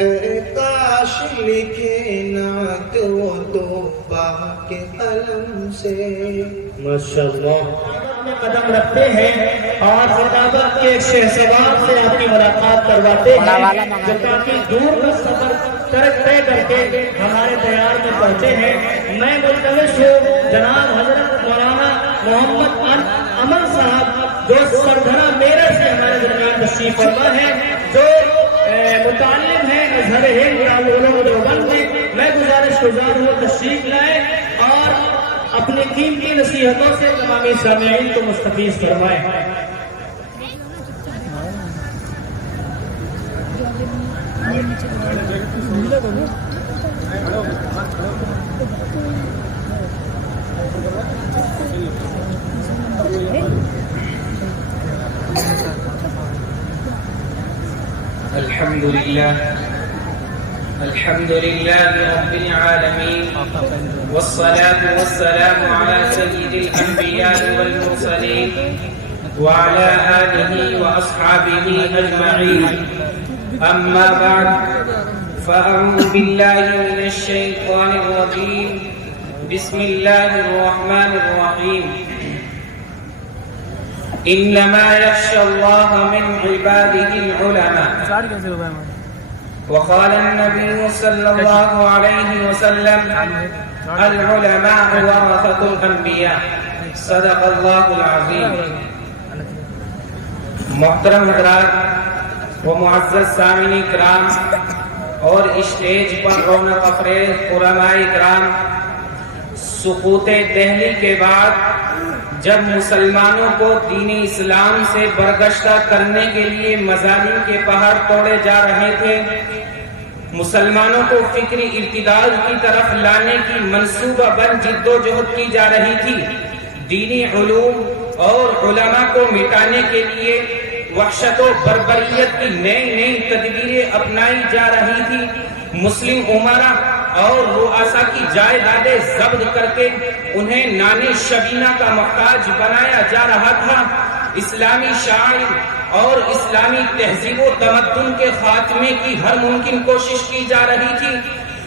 اے کاش لکھے نعت وہ توبہ کے قلم سے. ماشاءاللہ میں قدم رکھتے ہیں اور زندہ کے ایک شہسوار سے آپ کی ملاقات کرواتے ہیں جو کافی دور کا سفر طے کر کے ہمارے دیار میں پہنچے ہیں. میں ملتمس ہوں جناب حضرت مولانا محمد امن صاحب جو سردھنا میرٹھ سے ہمارے درمیان تشریف فرما ہے، جو متعلم ہیں ازہر ہند دارالعلوم دیوبند میں. میں گزارش گزار ہوں تشریف لائیں اور اپنی قیمتی نصیحتوں سے تمام سامعین کو مستفیض فرمائیں. الحمد لله رب العالمين، والصلاة والسلام على سيد الأنبياء والمرسلين وعلى آله وأصحابه أجمعين. أما بعد، فأعوذ بالله من الشيطان الرجيم. بسم الله الرحمن الرحيم. إنما يخشى الله من عباده العلماء. وقال النبي صلى الله عليه وسلم: العلماء ورثة الأنبياء. صدق الله العظيم. محترم حضرات و معزز سامعین کرام اور اسٹیج پر رونق افریز علماء کرام، سقوط دہلی کے بعد جب مسلمانوں کو دین اسلام سے برگشتہ کرنے کے لیے مظالم کے پہاڑ توڑے جا رہے تھے، مسلمانوں کو فکری ارتداد کی طرف لانے کی منصوبہ بند جد و جہد کی جا رہی تھی، دینی علوم اور علماء کو مٹانے کے لیے وحشت و بربریت کی نئی نئی تدبیریں اپنائی جا رہی تھی، مسلم امراء اور رؤساء کی جائیدادیں ضبط کر کے انہیں نانے شبینہ کا محتاج بنایا جا رہا تھا، اسلامی شاعر اور اسلامی تہذیب و تمدن کے خاتمے کی ہر ممکن کوشش کی جا رہی تھی،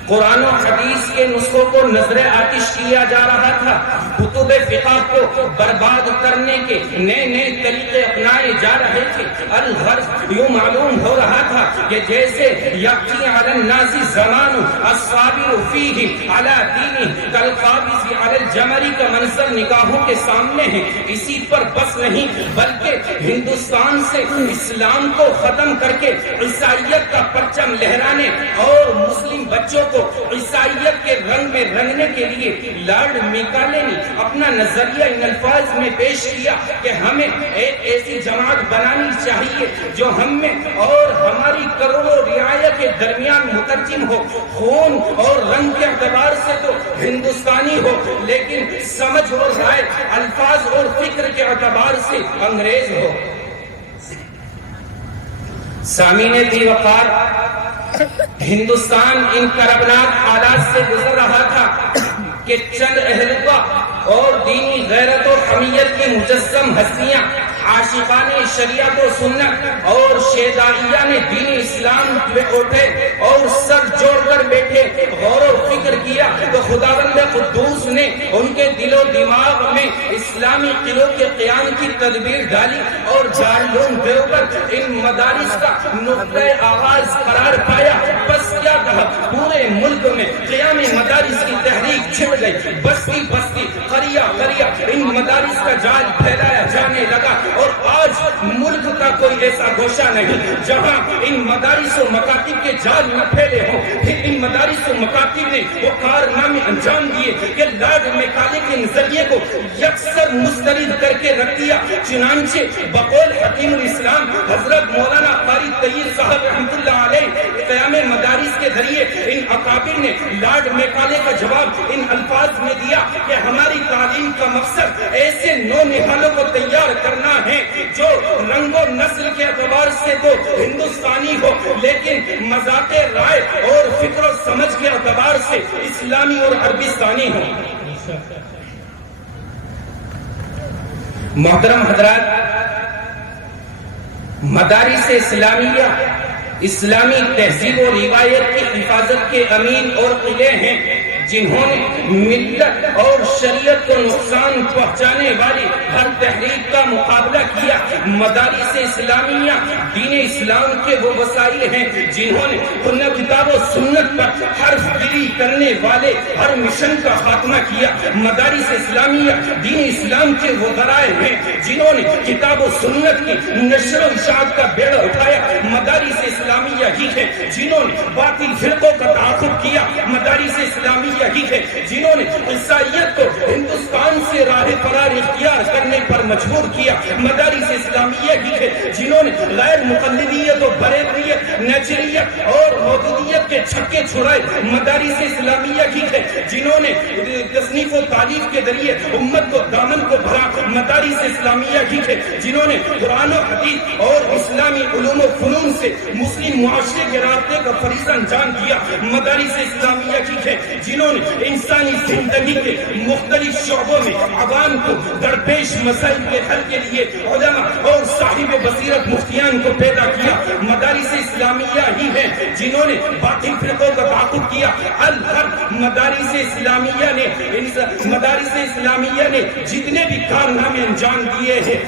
قرآن و حدیث کے نسخوں کو نظر آتش کیا جا رہا تھا، کتب فقہ کو برباد کرنے کے نئے نئے طریقے اپنائے جا رہے تھے. الغرض یوں معلوم ہو رہا تھا کہ جیسے یقین علی الناس زمان الصابر فیہ علی دینہ کالقابض علی الجمر کا منظر نگاہوں کے سامنے ہے. اسی پر بس نہیں بلکہ ہندوستان سے اسلام کو ختم کر کے عیسائیت کا پرچم لہرانے اور مسلم بچوں کو عیسائیت کے رنگ میں رنگنے کے لیے لارڈ میکالے نے اپنا نظریہ ان الفاظ میں پیش کیا کہ ہمیں ایک ایسی جماعت بنانی چاہیے جو ہم میں اور ہماری کروڑوں رعایا کے درمیان مترجم ہو، خون اور رنگ کے اعتبار سے تو ہندوستانی ہو لیکن سمجھ اور رائے، الفاظ اور فکر کے اعتبار سے انگریز ہو. سامعین ذی وقار، ہندوستان ان کربناک حالات سے گزر رہا تھا کہ چند اہلکا اور دینی غیرت و حمیت کے مجسم ہستیاں عاشقان شریعت و سنت اور شیدائیہ نے دین اسلام پہ اٹھے اور سر جوڑ کر بیٹھے، غور و فکر کیا تو خداوند قدوس نے ان کے دل و دماغ میں اسلامی قلعوں کے قیام کی تدبیر ڈالی اور دارالعلوم دیوبند ان مدارس کا نقطۂ آغاز قرار پایا. بس کیا کہا، پورے ملک میں قیام مدارس کی تحریک چھڑ گئی، بستی بستی قریہ قریہ ان مدارس کا جال پھیلایا جانے لگا اور آج ملک کا کوئی ایسا گوشہ نہیں جہاں ان مدارس و مکاتب کے جال نہ پھیلے ہوں. پھر ان مدارس و مکاتب نے وہ کارنامے انجام دیے کہ لارڈ میکالے کے نظریے کو یکسر مسترد کر کے رکھ دیا. چنانچہ بقول حکیم الاسلام حضرت مولانا قاری طیب صاحب رحمۃ اللہ علیہ قیام مدارس کے ذریعے ان اکابر نے لارڈ میکالے کا جواب ان الفاظ میں دیا کہ ہماری تعلیم کا مقصد ایسے نو نہالوں کو تیار کرنا ہے جو رنگ و نسل کے اعتبار سے تو ہندوستانی ہو لیکن مذاق رائے اور فکر و سمجھ کے اعتبار سے اسلامی اور عربستانی ہو. محترم حضرات، مدارس اسلامیہ اسلامی تہذیب و روایت کی حفاظت کے امین اور قلعے ہیں، جنہوں نے ملت اور شریعت کو نقصان پہنچانے والی ہر تحریک کا مقابلہ کیا۔ مدارس اسلامیہ دین اسلام کے وہ وسائل ہیں جنہوں نے کتاب و سنت پر حرف گیری کرنے والے ہر مشن کا خاتمہ کیا۔ مدارس اسلامیہ دین اسلام کے وہ ذرائع ہیں جنہوں نے کتاب و سنت کی نشر و اشاعت کا بیڑا اٹھایا۔ مدارس اسلامیہ ہی ہے جنہوں نے باطل فرقوں کا تعاقب کیا۔ مدارس اسلامیہ ہی ہے جنہوں نے عیسائیت کو ہندوستان سے راہ فرار اختیار کرنے پر مجبور کیا۔ مدارس اسلامیہ ہی ہے جنہوں نے غیر مقلدیت و بریلویت، نیچریت اور موجودیت کے چھکے چھڑائے۔ مدارس اسلامیہ ہی ہے جنہوں نے تصنیف و تعلیف کے ذریعے امت کو دامن کو بھرا۔ مدارس اسلامیہ ہی ہے جنہوں نے قرآن و حدیث اور اسلامی علوم و فنون سے مسلم معاشرے کے رابطے کا فریضہ انجام دیا۔ مدارس اسلامیہ ہی ہے جنہوں نے انسانی زندگی کے مختلف شعبوں میں عوام کو درپیش مسائل کے حل کے لیے علماء اور صاحب بصیرت مفتیان کو پیدا کیا۔ مدارس اسلامیہ ہی ہیں جنہوں نے باطل فرقوں کا تعاقب کیا۔ مدارس اسلامیہ نے جتنے بھی کارنامے انجام دیے ہیں،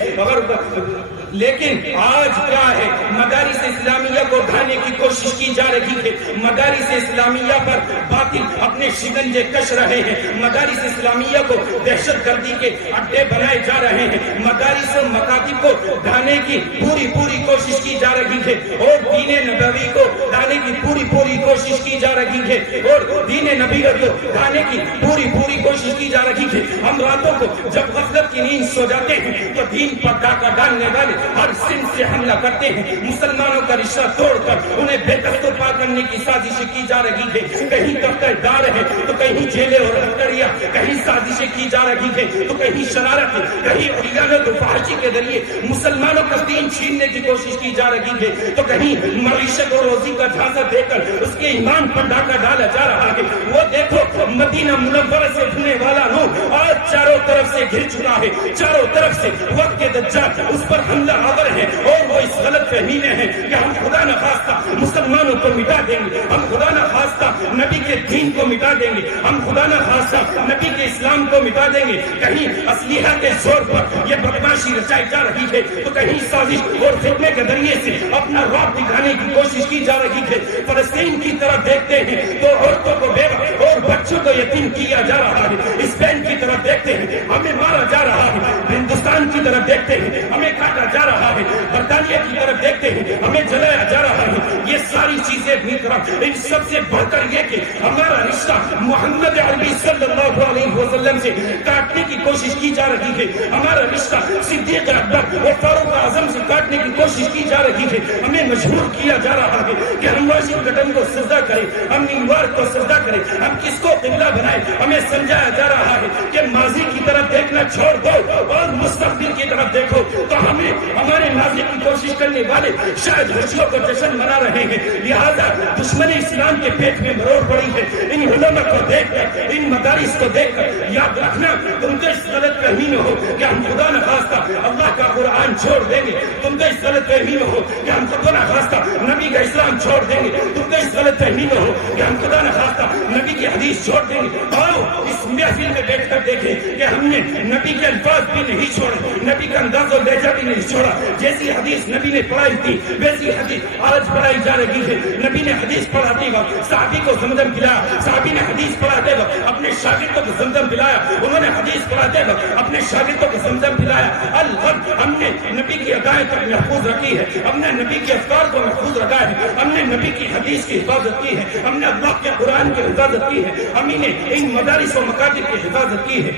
لیکن آج کیا ہے؟ مدارس اسلامیہ کو ڈھانے کی کوشش کی جا رہی ہے۔ مدارس اسلامیہ پر باطل اپنے شکنجے کش رہے ہیں۔ مدارس اسلامیہ کو دہشت گردی کے اڈے بنائے جا رہے ہیں۔ مدارس و مکاتب کو ڈھانے کی پوری کوشش کی جا رہی ہے، اور دین نبوی کو ڈھانے کی پوری کوشش کی جا رہی ہے، اور دین نبی کو ڈھانے کی پوری کوشش کی جا رہی ہے۔ ہم راتوں کو جب غفلت کی نیند سو جاتے ہیں تو دین پر ڈاکہ ڈالنے والے ہر سن سے حملہ کرتے ہیں۔ مسلمانوں کا رشتہ توڑ کر انہیں بے دست و پا کرنے کی سازشیں کی جا رہی ہے۔ کہیں دفتر دار ہے تو کہیں جیلیں اور ہتھکڑیاں، کہیں سازشیں کی جا رہی ہے تو کہیں شرارت، کہیں خیانت و فحاشی کے ذریعے مسلمانوں کا دین چھیننے کی کوشش کی جا رہی ہے، تو کہیں معیشت اور روزی کا جھانسا دے کر اس کے ایمان پر ڈاکہ ڈالا جا رہا ہے۔ وہ دیکھو مدینہ منورہ سے اٹھنے والا نور آج چاروں طرف سے گھر چکا ہے۔ چاروں طرف سے وقت کے دجال اس پر حملہ آور ہے، اور وہ اس غلط فہمی میں ہے کہ ہم خدا نہ خواستہ مسلمانوں کو مٹا دیں گے، ہم خدا نہ خواستہ نبی کے دین کو مٹا دیں گے، ہم خدا نہ خواستہ نبی کے اسلام کو مٹا دیں گے۔ کہیں اسلحہ کے زور پر یہ بدماشی رچائی جا رہی ہے، تو کہیں سازش اور فتنے کے ذریعے سے اپنا رعب دکھانے کی کوشش کی جا رہی ہے۔ فلسطین کی طرف دیکھتے ہیں تو عورتوں کو بیوہ اور بچوں کو یتیم کیا جا رہا ہے۔ اسپین کی طرف دیکھتے ہیں ہمیں مارا جا رہا ہے۔ ہندوستان کی طرف دیکھتے ہیں ہمیں کاٹا جا رہا ہے۔ برطانیہ کی طرف دیکھتے ہیں ہمیں جلایا جا رہا ہے۔ یہ ساری چیزیں بھی طرف، ان سب سے بڑھ کر یہ کہ ہمارا رشتہ محمد عربی صلی اللہ علیہ وسلم سے کاٹنے کی کوشش کی جا رہی ہے۔ ہمارا رشتہ صدیق اکبر اور فاروق اعظم سے کاٹنے کی کوشش کی جا رہی ہے۔ ہمیں مجبور کیا جا رہا ہے کہ ہم واشنگٹن کو سجدہ کریں، ہم نیو یارک کو سجدہ کریں، ہم کس کو قبلہ بنائیں۔ ہمیں سمجھایا جا رہا ہے کہ ماضی کی طرف دیکھنا چھوڑ دو اور مستقبل کی طرف دیکھو۔ تو ہمیں ہمارے ماضی کی کوشش کرنے والے شاید خوشیوں کو جشن منا رہے ہیں، لہذا دشمن اسلام کے پیٹ میں مروڑ پڑی ہے۔ ان علماء کو دیکھ کر، ان مدارس کو دیکھ کر یاد رکھنا، تم تو اس غلط فہمی میں ہو کہ ہم خدا نہ خواستہ اللہ کا قرآن چھوڑ دیں گے، تم تو اس غلط فہمی میں ہو کہ ہم خدا نہ خواستہ نبی کا اسلام چھوڑ دیں گے، تم تو اس غلط فہمی میں ہو کہ ہم خدا نہ خواستہ نبی کی حدیث چھوڑ دیں گے۔ آؤ اس محفل میں بیٹھ کر دیکھیں کہ ہم نے نبی کے الفاظ بھی نہیں چھوڑے، نبی کا انداز و لہجہ بھی نہیں چھوڑا۔ جیسی حدیث نبی نے پڑھائی تھی ویسی حدیث آج پڑھائی جا رہی ہے۔ نبی نے حدیث پڑھاتے وقت صحابی کو زمزم پلایا، صحابی نے حدیث پڑھاتے وقت اپنے شاگردوں کو زمزم پلایا، انہوں نے حدیث پڑھاتے وقت اپنے شاگردوں کو زمزم پلایا۔ الحق ہم نے نبی کی ادائیں تک محفوظ رکھی ہے، ہم نے نبی کے افکار کو محفوظ رکھا ہے، ہم نے نبی کی حدیث کی حفاظت کی ہے، ہم نے اللہ کے قرآن کی حفاظت کی ہے، ہم نے ان مدارس و مکاتب کی حفاظت کی ہے۔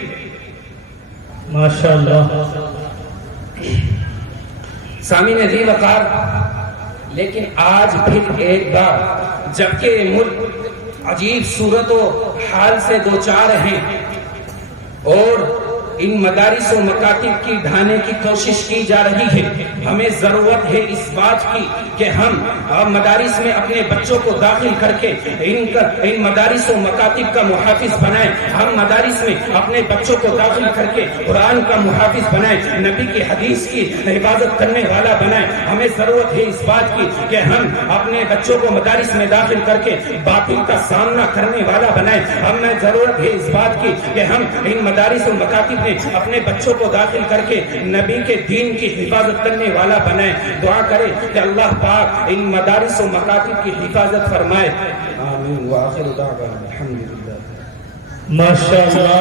ماشاءاللہ۔ سامعین ذی وقار، لیکن آج پھر ایک بار جبکہ ملک عجیب صورت و حال سے دوچار ہیں اور ان مدارس و مکاتب کی ڈھانے کی کوشش کی جا رہی ہے. ہمیں ضرورت ہے اس بات کی کہ ہم مدارس میں اپنے بچوں کو داخل کر کے ان مدارس و مکاتب کا محافظ بنائیں. ہم مدارس میں اپنے بچوں کو داخل کر کے قرآن کا محافظ بنائیں, نبی کی حدیث کی حفاظت کرنے والا بنائیں. ہمیں ضرورت ہے اس بات کی کہ ہم اپنے بچوں کو مدارس میں داخل کر کے باطل کا سامنا کرنے والا بنائیں. ہمیں ضرورت ہے اس بات کی کہ ہم ان مدارس و مکاتب میں اپنے بچوں کو داخل کر کے نبی کے دین کی حفاظت کرنے والا بنائیں. دعا کریں کہ اللہ پاک ان مدارس و مکاتب کی حفاظت فرمائے. آمین. وآخر دعوانا الحمدللہ. ماشاءاللہ